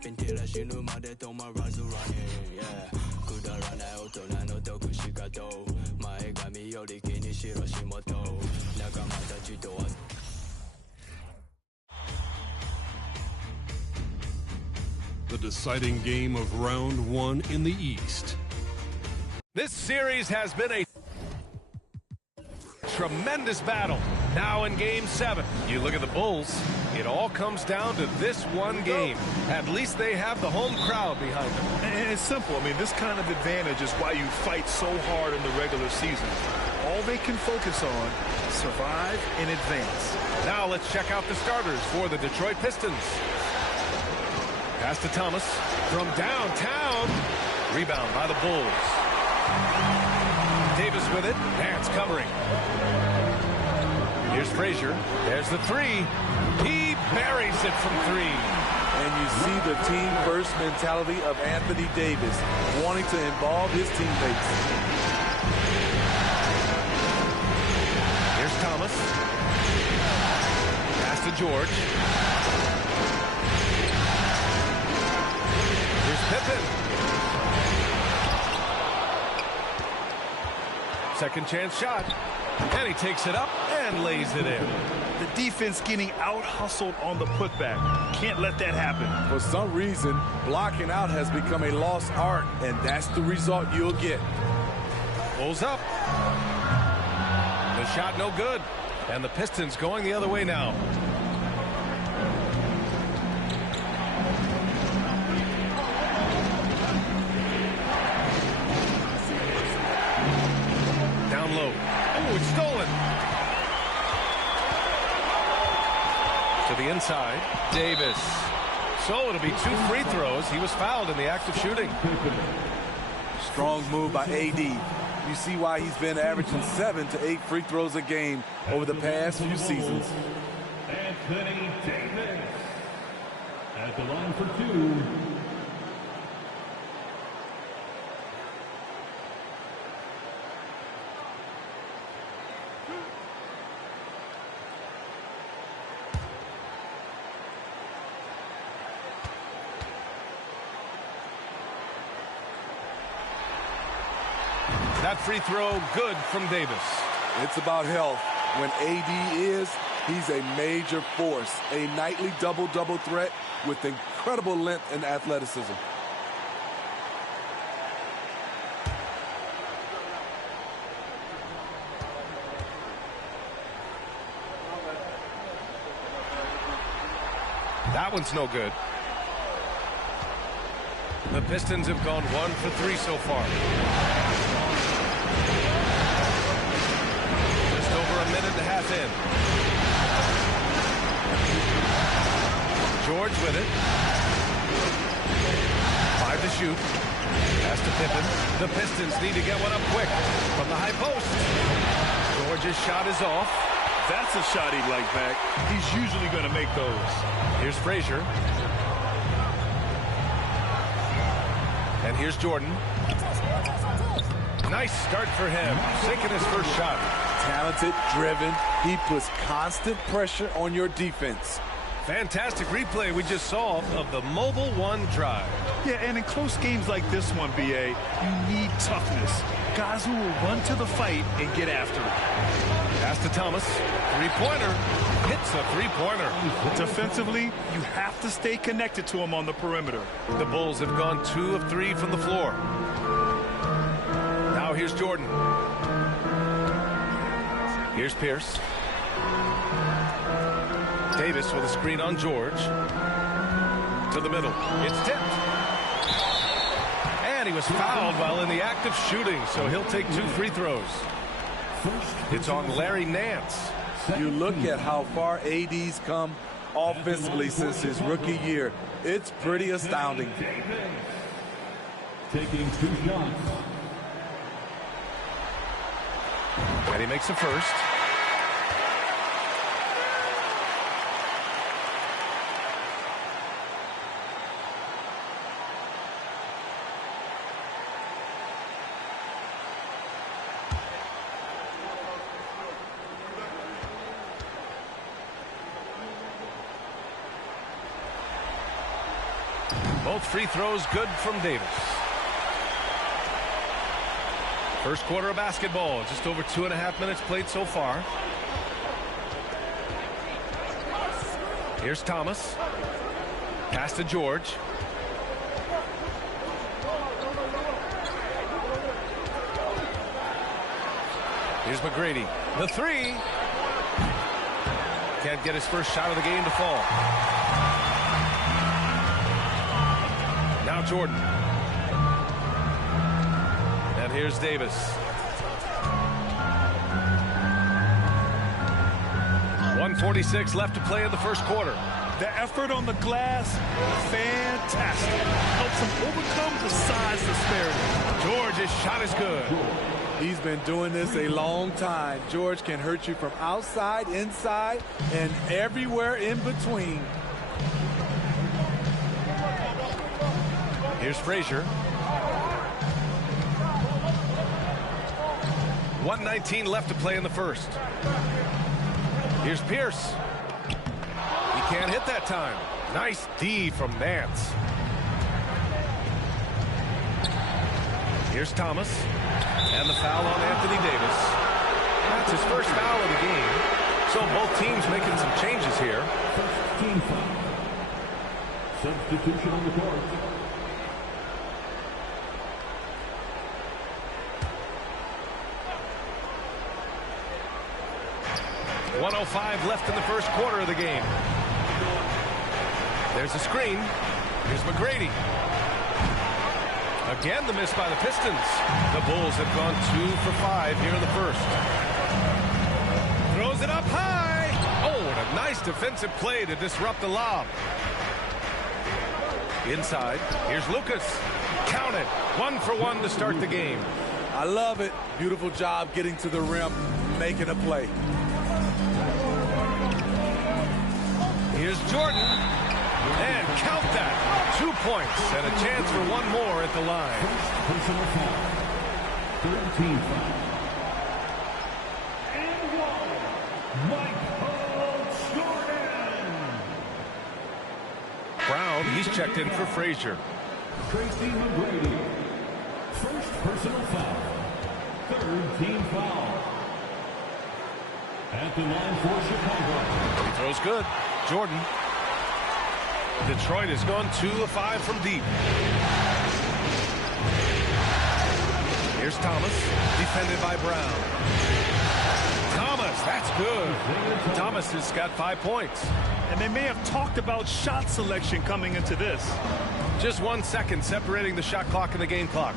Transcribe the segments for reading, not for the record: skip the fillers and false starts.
ピンティラ死ぬまで止まらず running yeah くだらない大人の得しかと前髪より気にしろ仕事仲間たちとは The deciding game of round one in the East. This series has been a tremendous battle. Now in Game 7, you look at the Bulls, it all comes down to this one game. At least they have the home crowd behind them. And it's simple. I mean, this kind of advantage is why you fight so hard in the regular season. All they can focus on, survive and advance. Now let's check out the starters for the Detroit Pistons. Pass to Thomas from downtown. Rebound by the Bulls. Davis with it. Nance covering. Here's Frazier. There's the three. He buries it from three. And you see the team-first mentality of Anthony Davis, wanting to involve his teammates. Here's Thomas. Pass to George. Here's Pippen. Second chance shot. And he takes it up and lays it in. The defense getting out-hustled on the putback. Can't let that happen. For some reason, blocking out has become a lost art, and that's the result you'll get. Pulls up. The shot no good. And the Pistons going the other way now. Down low. Oh, it's stolen. To the inside. Davis. So it'll be 2 free throws. He was fouled in the act of shooting. Strong move by AD. You see why he's been averaging 7 to 8 free throws a game over the past few seasons. Anthony Davis at the line for 2. That free throw good from Davis. It's about health. When AD is, he's a major force, a nightly double-double threat with incredible length and athleticism. That one's no good. The Pistons have gone 1 for 3 so far. Just over a minute and a half in. George with it. 5 to shoot. Pass to Pippen. The Pistons need to get one up quick from the high post. George's shot is off. That's a shot he'd like back. He's usually going to make those. Here's Frazier. And here's Jordan. Nice start for him. Sinking his first shot. Talented, driven. He puts constant pressure on your defense. Fantastic replay we just saw of the Mobile One drive. Yeah, and in close games like this one, BA, you need toughness. Guys who will run to the fight and get after it. Pass to Thomas. Three-pointer. Hits a three-pointer. Defensively, you have to stay connected to him on the perimeter. The Bulls have gone 2 of 3 from the floor. Now here's Jordan. Here's Pierce. Davis with a screen on George. To the middle. It's tipped. And he was fouled while in the act of shooting, so he'll take 2 free throws. It's on Larry Nance. You look at how far AD's come offensively since his rookie year. It's pretty astounding. Taking 2 shots. And he makes the first. Both free throws good from Davis. First quarter of basketball, just over 2.5 minutes played so far. Here's Thomas. Pass to George. Here's McGrady. The three. Can't get his first shot of the game to fall. Now Jordan. And here's Davis. 1:46 left to play in the first quarter. The effort on the glass, fantastic. Helps him overcome the size disparity. George's shot is good. He's been doing this a long time. George can hurt you from outside, inside, and everywhere in between. Here's Frazier. 1:19 left to play in the first. Here's Pierce. He can't hit that time. Nice D from Nance. Here's Thomas. And the foul on Anthony Davis. That's his first foul of the game. So both teams making some changes here. First team foul. Substitution on the court. .105 left in the first quarter of the game. There's a screen. Here's McGrady. Again, the miss by the Pistons. The Bulls have gone 2 for 5 here in the first. Throws it up high. Oh, and a nice defensive play to disrupt the lob. Inside, here's Lucas. Count it. 1 for 1 to start the game. I love it. Beautiful job getting to the rim, making a play. Here's Jordan. And count that. 2 points and a chance for one more at the line. Personal foul. Third team foul. And one. Michael Jordan. Brown, he's checked in for Frazier. Tracy McGrady. First personal foul. Third team foul. At the line for Chicago. He throws good. Jordan. Detroit has gone 2 of 5 from deep. Here's Thomas, defended by Brown. Thomas, that's good. Thomas has got 5 points. And they may have talked about shot selection coming into this. Just 1 second separating the shot clock and the game clock.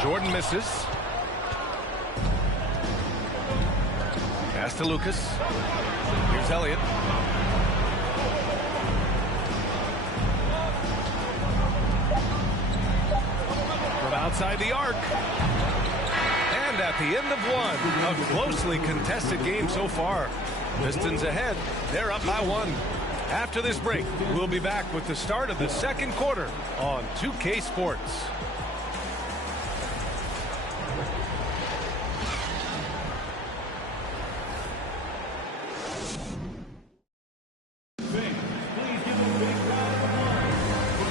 Jordan misses. Pass to Lucas. Here's Elliott. Outside the arc. And at the end of one, a closely contested game so far. Pistons ahead. They're up by 1. After this break, we'll be back with the start of the second quarter on 2K Sports.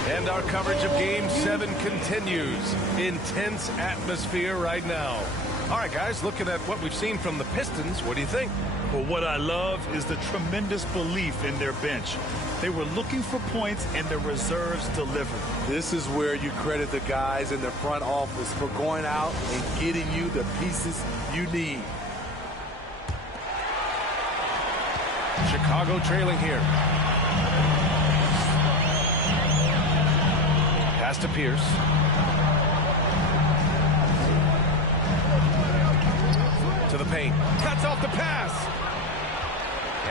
And our coverage of Game 7 continues. Intense atmosphere right now. All right, guys, looking at what we've seen from the Pistons, what do you think? Well, what I love is the tremendous belief in their bench. They were looking for points, and the reserves delivered. This is where you credit the guys in the front office for going out and getting you the pieces you need. Chicago trailing here. Pass to Pierce. To the paint. Cuts off the pass.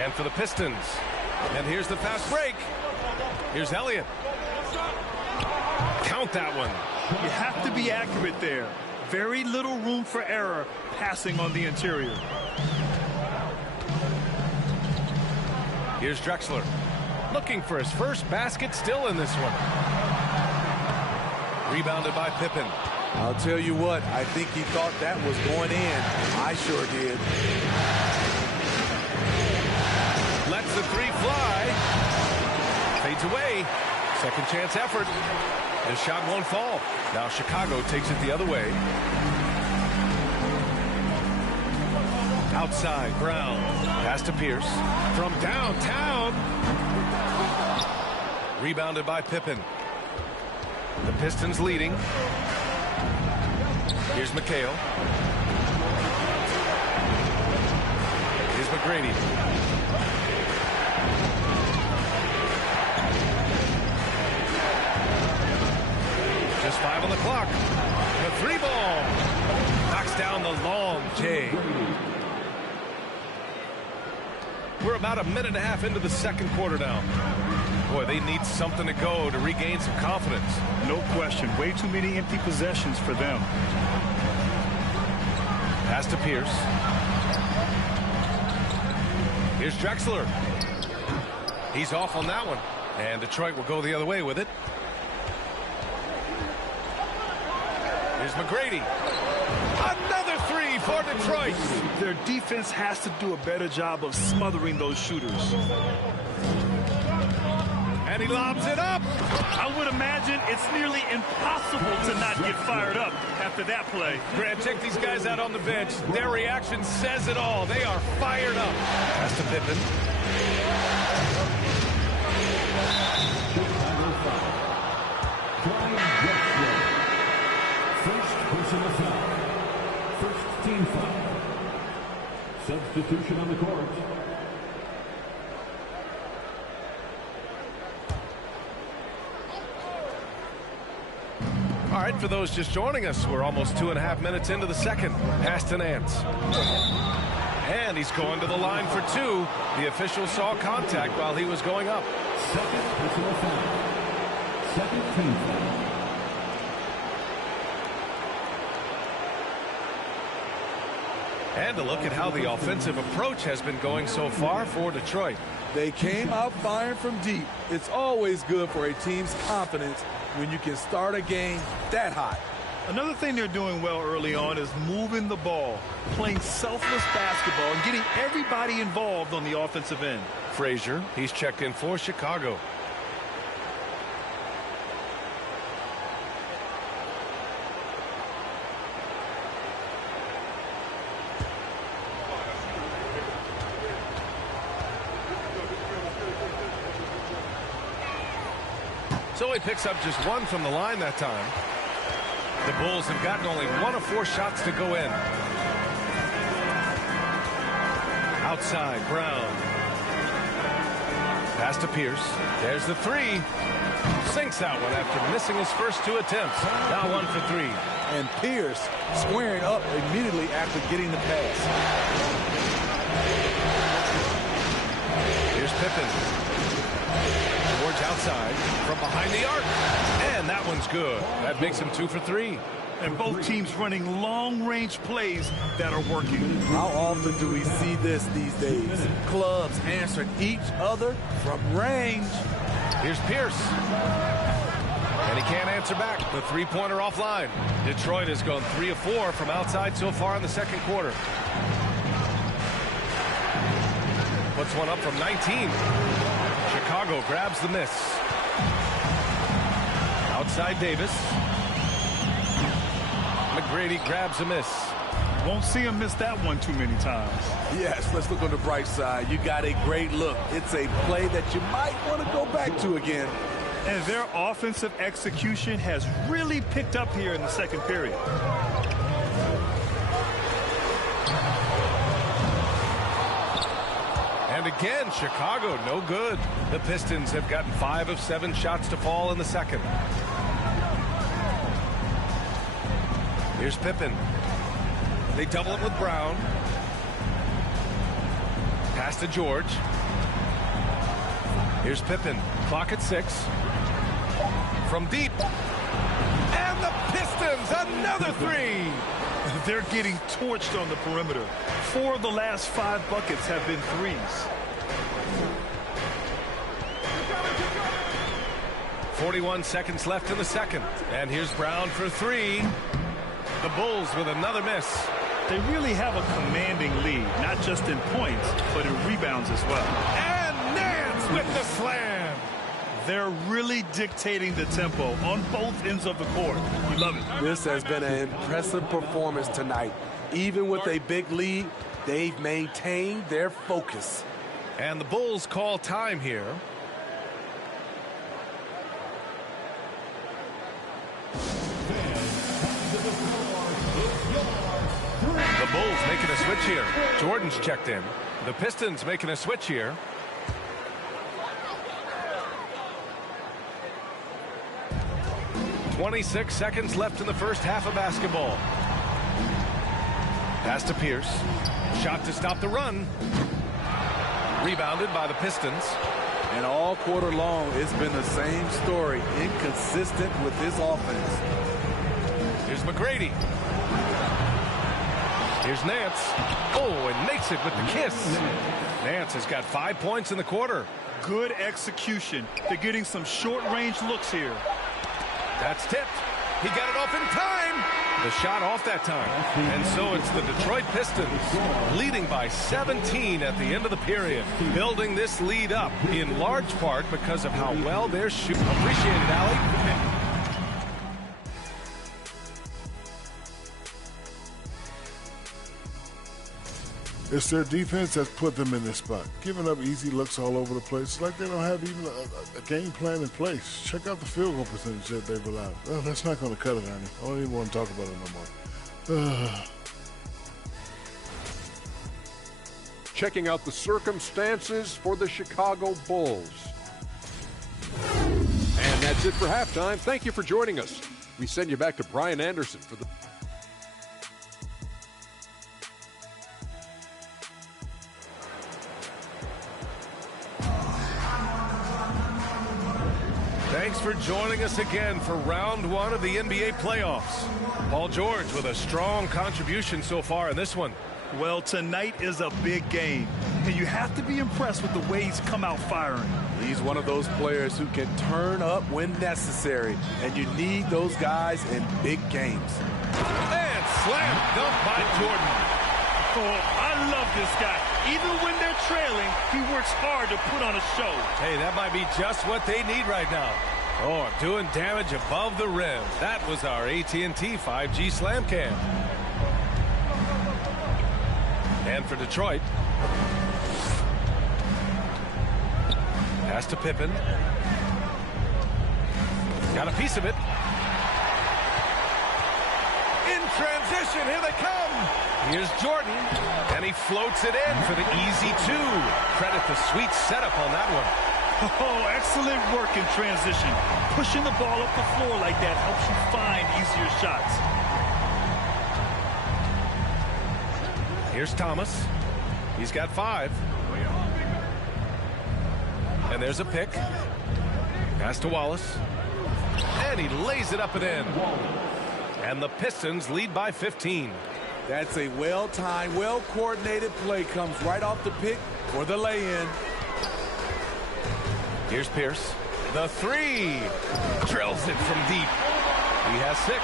And for the Pistons. And here's the fast break. Here's Elliott. Count that one. You have to be accurate there. Very little room for error passing on the interior. Here's Drexler. Looking for his first basket still in this one. Rebounded by Pippen. I'll tell you what, I think he thought that was going in. I sure did. Lets the three fly. Fades away. Second chance effort. The shot won't fall. Now Chicago takes it the other way. Outside, Brown. Pass to Pierce. From downtown. Rebounded by Pippen. The Pistons leading. Here's McHale. Here's McGrady. Just 5 on the clock. The 3-ball. Knocks down the long J. We're about a minute and a half into the second quarter now. Boy, they need something to go to regain some confidence. No question. Way too many empty possessions for them. Pass to Pierce. Here's Drexler. He's off on that one. And Detroit will go the other way with it. Here's McGrady. Another three for Detroit. Their defense has to do a better job of smothering those shooters. And he lobs it up. I would imagine it's nearly impossible to not get fired up after that play. Grant, check these guys out on the bench. Their reaction says it all. They are fired up. Pass to Pippen. First personal foul. First team foul. Substitution on the court. All right, for those just joining us, we're almost 2.5 minutes into the second. Pass to Nance. And he's going to the line for two. The official saw contact while he was going up. Second personal foul. Second team foul. And a look at how the offensive approach has been going so far for Detroit. They came out firing from deep. It's always good for a team's confidence when you can start a game that hot. Another thing they're doing well early on is moving the ball, playing selfless basketball, and getting everybody involved on the offensive end. Frazier, he's checked in for Chicago. So he picks up just one from the line that time. The Bulls have gotten only 1 of 4 shots to go in. Outside, Brown. Pass to Pierce. There's the three. Sinks that one after missing his first 2 attempts. Now 1 for 3. And Pierce squaring up immediately after getting the pass. Here's Pippen. George outside from behind the arc. And that one's good. That makes him 2 for 3. And both teams running long-range plays that are working. How often do we see this these days? Clubs answering each other from range. Here's Pierce. And he can't answer back. The three-pointer offline. Detroit has gone 3 of 4 from outside so far in the second quarter. Puts one up from 19. Chicago grabs the miss. Outside Davis. McGrady grabs a miss. Won't see him miss that one too many times. Yes, let's look on the bright side. You got a great look. It's a play that you might want to go back to again. And their offensive execution has really picked up here in the second period. And again, Chicago, no good. The Pistons have gotten 5 of 7 shots to fall in the second. Here's Pippen. They double it with Brown. Pass to George. Here's Pippen. Clock at 6. From deep. And the Pistons, another 3. They're getting torched on the perimeter. 4 of the last 5 buckets have been threes. 41 seconds left in the second. And here's Brown for 3. The Bulls with another miss. They really have a commanding lead, not just in points, but in rebounds as well. And Nance with the slam. They're really dictating the tempo on both ends of the court. You love it. This has been an impressive performance tonight. Even with a big lead, they've maintained their focus. And the Bulls call time here. The Bulls making a switch here. Jordan's checked in. The Pistons making a switch here. .26 seconds left in the first half of basketball. Pass to Pierce. Shot to stop the run. Rebounded by the Pistons. And all quarter long, it's been the same story. Inconsistent with his offense. Here's McGrady. Here's Nance. Oh, and makes it with the kiss. Nance has got 5 points in the quarter. Good execution. They're getting some short-range looks here. That's tipped. He got it off in time. The shot off that time. And so it's the Detroit Pistons leading by 17 at the end of the period. Building this lead up in large part because of how well they're shooting. Appreciate it, Allie. It's their defense that's put them in this spot. Giving up easy looks all over the place. It's like they don't have even a game plan in place. Check out the field goal percentage that they've allowed. Oh, that's not going to cut it, honey. I don't even want to talk about it no more. Checking out the circumstances for the Chicago Bulls. And that's it for halftime. Thank you for joining us. We send you back to Brian Anderson for the... Thanks for joining us again for round one of the NBA playoffs. Paul George with a strong contribution so far in this one. Well, tonight is a big game, and you have to be impressed with the way he's come out firing. He's one of those players who can turn up when necessary, and you need those guys in big games. And slam dunk by Jordan. Oh, I love this guy. Even when they're trailing, he works hard to put on a show. Hey, that might be just what they need right now. Oh, doing damage above the rim. That was our AT&T 5G Slam Cam. And for Detroit. Pass to Pippen. Got a piece of it. In transition, here they come. Here's Jordan, and he floats it in for the easy two. Credit the sweet setup on that one. Oh, excellent work in transition. Pushing the ball up the floor like that helps you find easier shots. Here's Thomas. He's got 5. And there's a pick. Pass to Wallace. And he lays it up and in. And the Pistons lead by 15. That's a well-timed, well-coordinated play. Comes right off the pick for the lay-in. Here's Pierce. The 3. Drills it from deep. He has 6.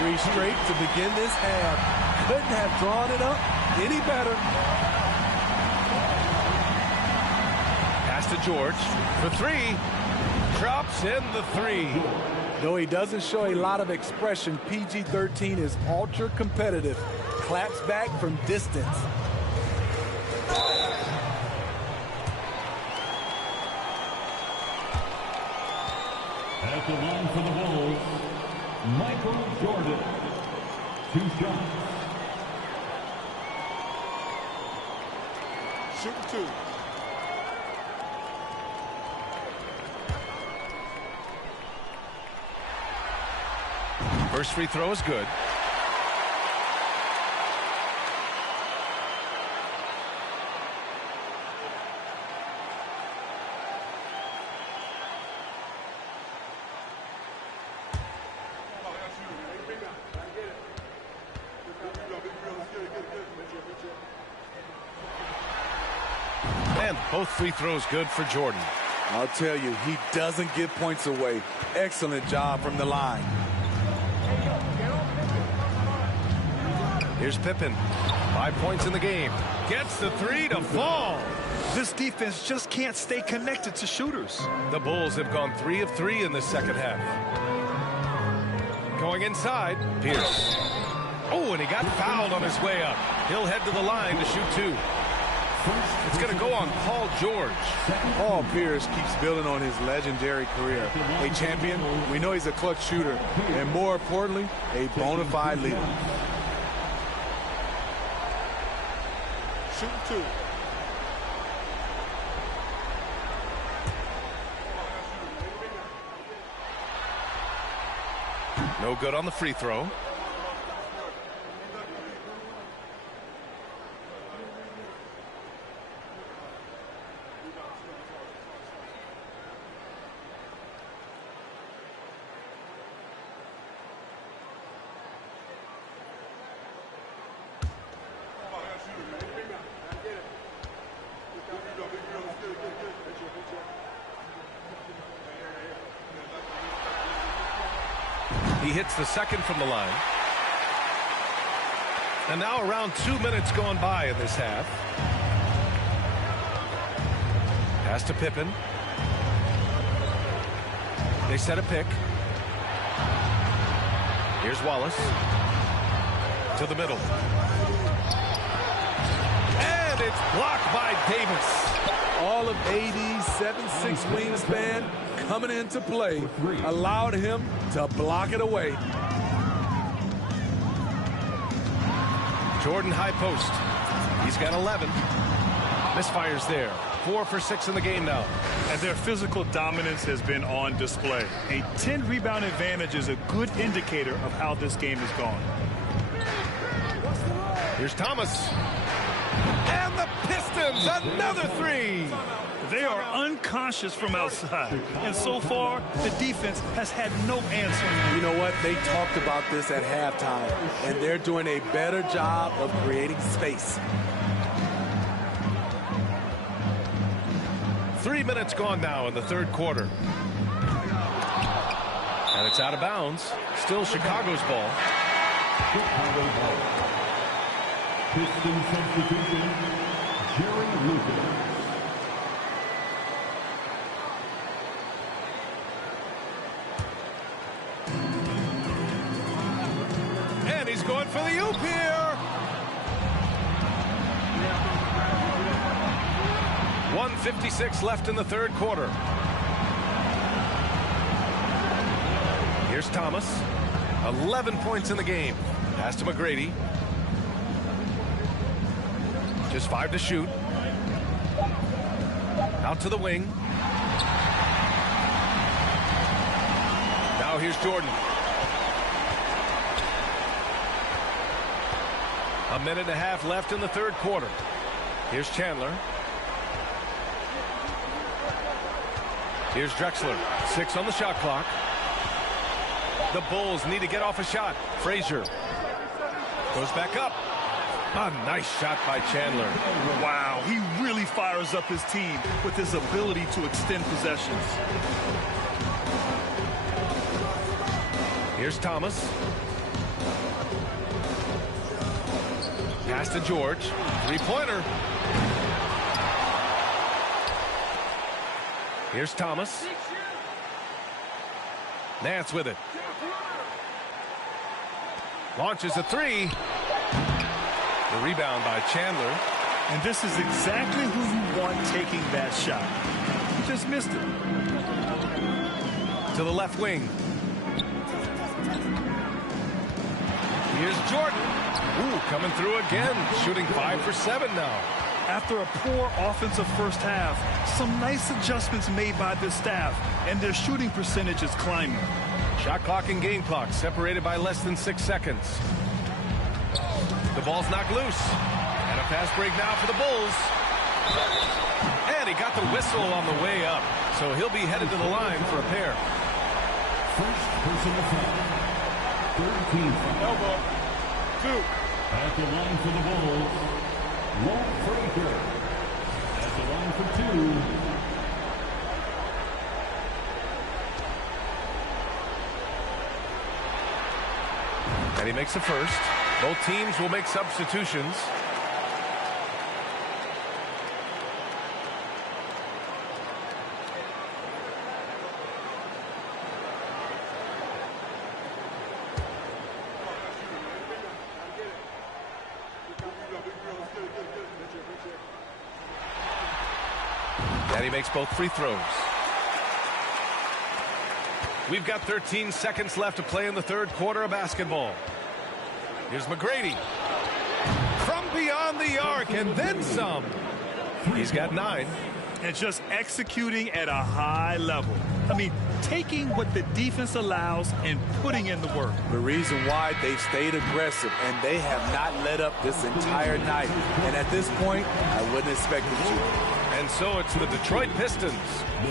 3 straight to begin this half. Couldn't have drawn it up any better. Pass to George for 3. Drops in the 3. Though he doesn't show a lot of expression, PG-13 is ultra competitive. Claps back from distance. At the line for the Bulls, Michael Jordan. 2 shots. Shoot 2. First free throw is good. And both free throws good for Jordan. I'll tell you, he doesn't give points away. Excellent job from the line. Here's Pippen. 5 points in the game. Gets the 3 to fall. This defense just can't stay connected to shooters. The Bulls have gone 3 of 3 in the second half. Going inside, Pierce. Oh, and he got fouled on his way up. He'll head to the line to shoot 2. It's going to go on Paul George. Paul Pierce keeps building on his legendary career. A champion, we know he's a clutch shooter, and more importantly, a bona fide leader. Shooting 2. No good on the free throw. He hits the second from the line. And now around 2 minutes gone by in this half. Pass to Pippen. They set a pick. Here's Wallace. To the middle. And it's blocked by Davis. All of AD's 7'6" wingspan coming into play allowed him to block it away. Jordan high post. He's got 11. Misfires there. 4 for 6 in the game now. And their physical dominance has been on display. A 10-rebound advantage is a good indicator of how this game has gone. Here's Thomas. And the Pistons, another 3. They are unconscious from outside. And so far, the defense has had no answer. You know what? They talked about this at halftime, and they're doing a better job of creating space. 3 minutes gone now in the third quarter. And it's out of bounds. Still Chicago's ball. Chicago ball. Pistons substitution, Jerry Lucas. And he's going for the oop here. 1:56 left in the third quarter. Here's Thomas. 11 points in the game. Pass to McGrady. Just 5 to shoot. Out to the wing. Now here's Jordan. A minute and a half left in the third quarter. Here's Chandler. Here's Drexler. 6 on the shot clock. The Bulls need to get off a shot. Frazier goes back up. A nice shot by Chandler. Wow, he really fires up his team with his ability to extend possessions. Here's Thomas. Pass to George. Three-pointer. Here's Thomas. Nance with it. Launches a 3. The rebound by Chandler. And this is exactly who you want taking that shot. He just missed it. To the left wing. Here's Jordan. Ooh, coming through again. Shooting 5 for 7 now. After a poor offensive first half, some nice adjustments made by the staff, and their shooting percentage is climbing. Shot clock and game clock separated by less than 6 seconds. The ball's knocked loose. And a fast break now for the Bulls. And he got the whistle on the way up. So he'll be headed to the line for a pair. First personal foul. 13 foul. Elbow. 2. At the line for the Bulls, Walt Frazier. At the line for 2. And he makes the first. Both teams will make substitutions. And he makes both free throws. We've got 13 seconds left to play in the third quarter of basketball. Here's McGrady. From beyond the arc and then some. He's got 9. And just executing at a high level. I mean, taking what the defense allows and putting in the work. The reason why they've stayed aggressive and they have not let up this entire night. And at this point, I wouldn't expect them to. And so it's the Detroit Pistons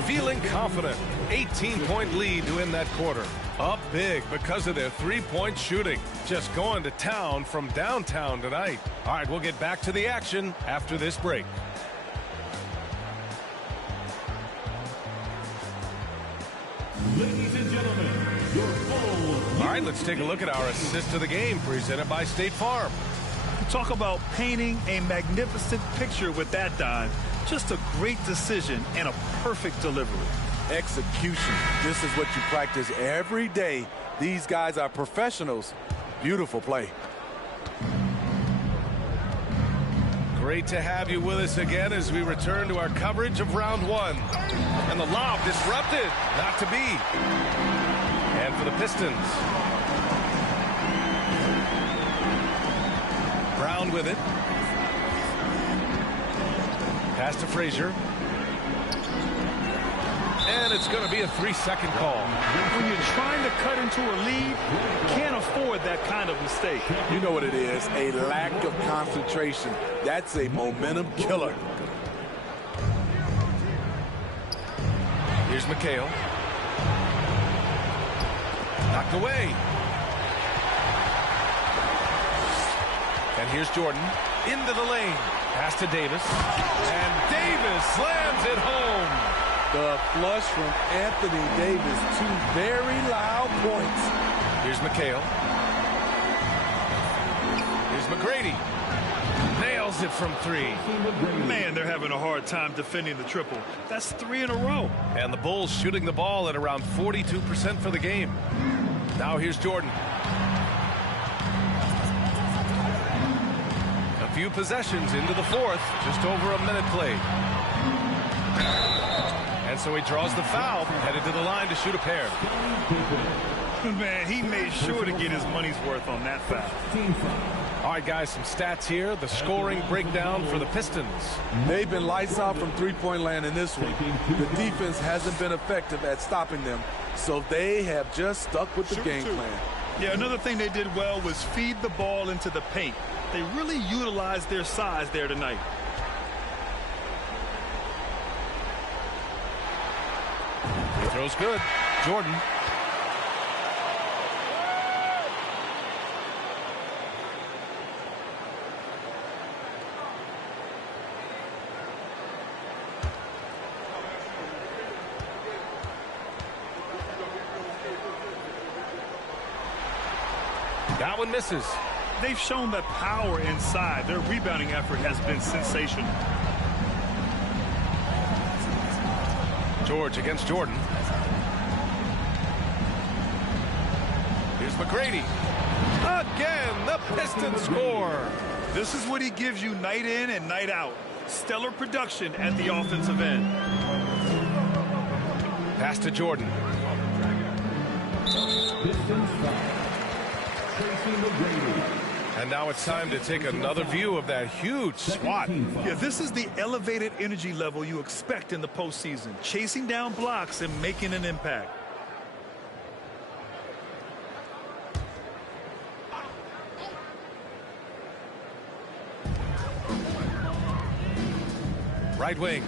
feeling confident. 18-point lead to end that quarter. Up big because of their three-point shooting. Just going to town from downtown tonight. All right, we'll get back to the action after this break. Ladies and gentlemen, your Bulls. All right, let's take a look at our assist of the game presented by State Farm. Talk about painting a magnificent picture with that dive. Just a great decision and a perfect delivery. Execution. This is what you practice every day. These guys are professionals. Beautiful play. Great to have you with us again as we return to our coverage of round 1. And the lob disrupted. Not to be. And for the Pistons. Brown with it. Pass to Frazier. And it's going to be a 3-second call. When you're trying to cut into a lead, you can't afford that kind of mistake. You know what it is, a lack of concentration. That's a momentum killer. Here's McHale. Knocked away. And here's Jordan into the lane. Pass to Davis. And Davis slams it home. The flush from Anthony Davis. 2 very loud points. Here's McHale. Here's McGrady. Nails it from 3. Man, they're having a hard time defending the triple. That's 3 in a row. And the Bulls shooting the ball at around 42% for the game. Now here's Jordan. A few possessions into the fourth. Just over a minute played. And so he draws the foul, headed to the line to shoot a pair. Man, he made sure to get his money's worth on that foul. All right, guys, some stats here. The scoring breakdown for the Pistons. They've been lights out from three-point land in this one. The defense hasn't been effective at stopping them, so they have just stuck with the game plan. Yeah, another thing they did well was feed the ball into the paint. They really utilized their size there tonight. He throws good. Jordan. That one misses. They've shown that power inside. Their rebounding effort has been sensational. George against Jordan. Here's McGrady. Again, the Pistons score. This is what he gives you night in and night out. Stellar production at the offensive end. Pass to Jordan. Pistons foul. Tracy McGrady. And now it's time to take another view of that huge swat. Yeah, this is the elevated energy level you expect in the postseason. Chasing down blocks and making an impact. Right wing.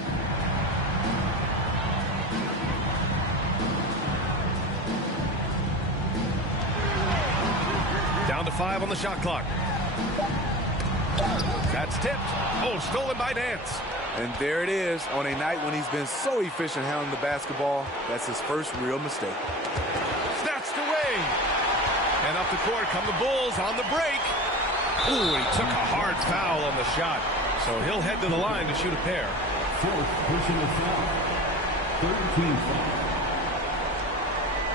Down to 5 on the shot clock. That's tipped. Oh, stolen by Nance. And there it is on a night when he's been so efficient handling the basketball. That's his first real mistake. Snatched away. And up the court come the Bulls on the break. Ooh, he took a hard foul on the shot. So he'll head to the line to shoot a pair. Fourth personal foul. 13 foul.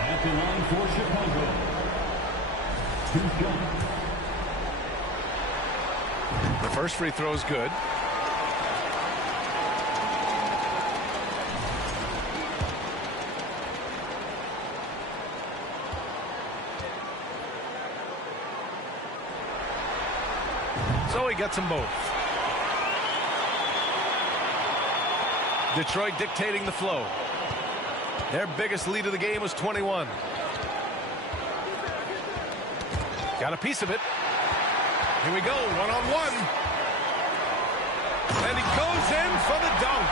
At the line for Chicago. The first free throw is good. So he gets them both. Detroit dictating the flow. Their biggest lead of the game was 21. Got a piece of it. Here we go, one-on-one. And he goes in for the dunk.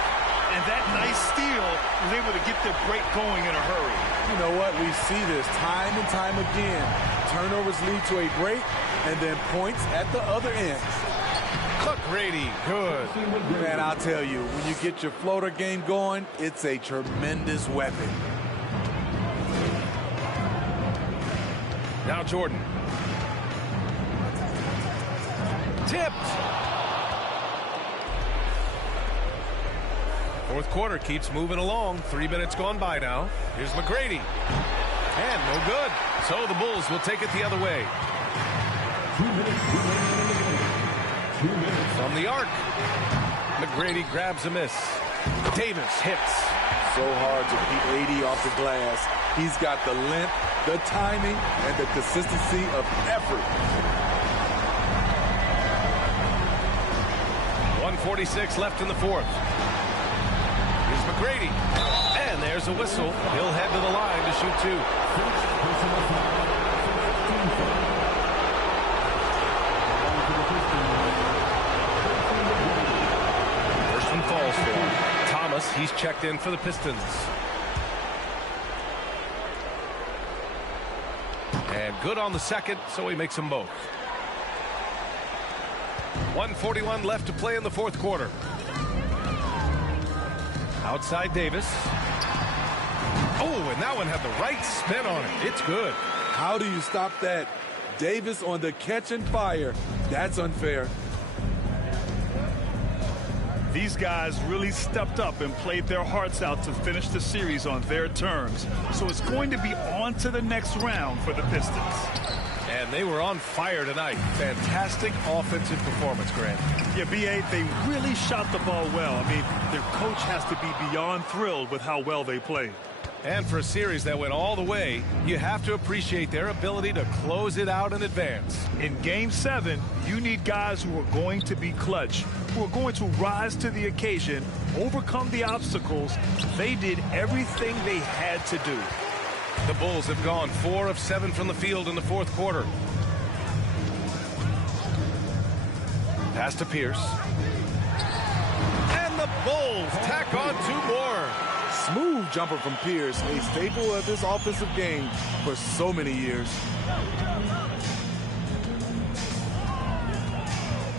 And that nice steal was able to get their break going in a hurry. You know what? We see this time and time again. Turnovers lead to a break and then points at the other end. McGrady, good. Man, I'll tell you, when you get your floater game going, it's a tremendous weapon. Now Jordan. Tipped. Fourth quarter keeps moving along. 3 minutes gone by now. Here's McGrady. And no good. So the Bulls will take it the other way. 2 minutes. From the arc. McGrady grabs a miss. Davis hits. So hard to keep AD off the glass. He's got the length, the timing, and the consistency of effort. 1:46 left in the fourth. Here's McGrady. And there's a whistle. He'll head to the line to shoot two. First one falls for him. Thomas, he's checked in for the Pistons. And good on the second, so he makes them both. 1:41 left to play in the fourth quarter. Outside Davis. Oh, and that one had the right spin on it. It's good. How do you stop that? Davis on the catch and fire. That's unfair. These guys really stepped up and played their hearts out to finish the series on their terms. So it's going to be on to the next round for the Pistons. And they were on fire tonight. Fantastic offensive performance, Grant. Yeah, B.A., they really shot the ball well. I mean, their coach has to be beyond thrilled with how well they played. And for a series that went all the way, you have to appreciate their ability to close it out in advance. In Game 7, you need guys who are going to be clutch, who are going to rise to the occasion, overcome the obstacles. They did everything they had to do. The Bulls have gone 4 of 7 from the field in the fourth quarter. Pass to Pierce. And the Bulls tack on 2 more. Smooth jumper from Pierce, a staple of this offensive game for so many years.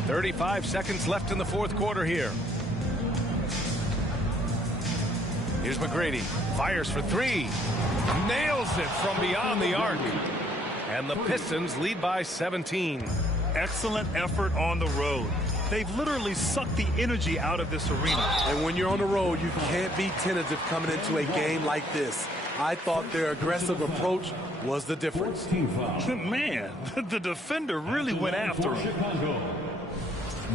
35 seconds left in the fourth quarter here. Here's McGrady. Fires for 3. Nails it from beyond the arc. And the Pistons lead by 17. Excellent effort on the road. They've literally sucked the energy out of this arena. And when you're on the road, you can't be tentative coming into a game like this. I thought their aggressive approach was the difference. Man, the defender really went after him. Chicago,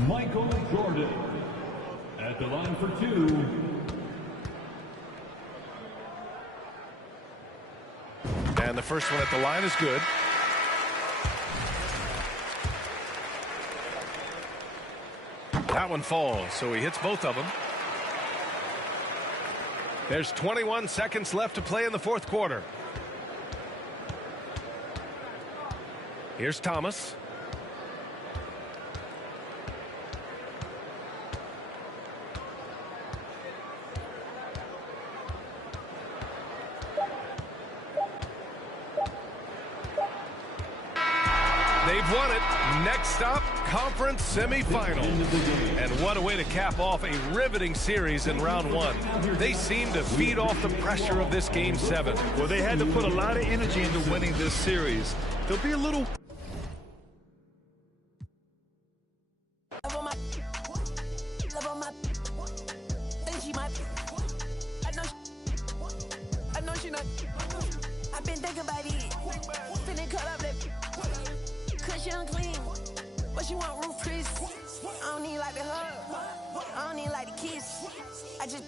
Michael Jordan at the line for 2. And the first one at the line is good. That one falls, so he hits both of them. There's 21 seconds left to play in the fourth quarter. Here's Thomas. They've won it. Next stop, conference semifinal. And what a way to cap off a riveting series in round 1. They seem to feed off the pressure of this Game 7. Well, they had to put a lot of energy into winning this series. They'll be a little... I've been thinking about it. Finna cut up that cushion clean. But she want roof Chris. I don't even like the hug. I don't even like the kiss. I just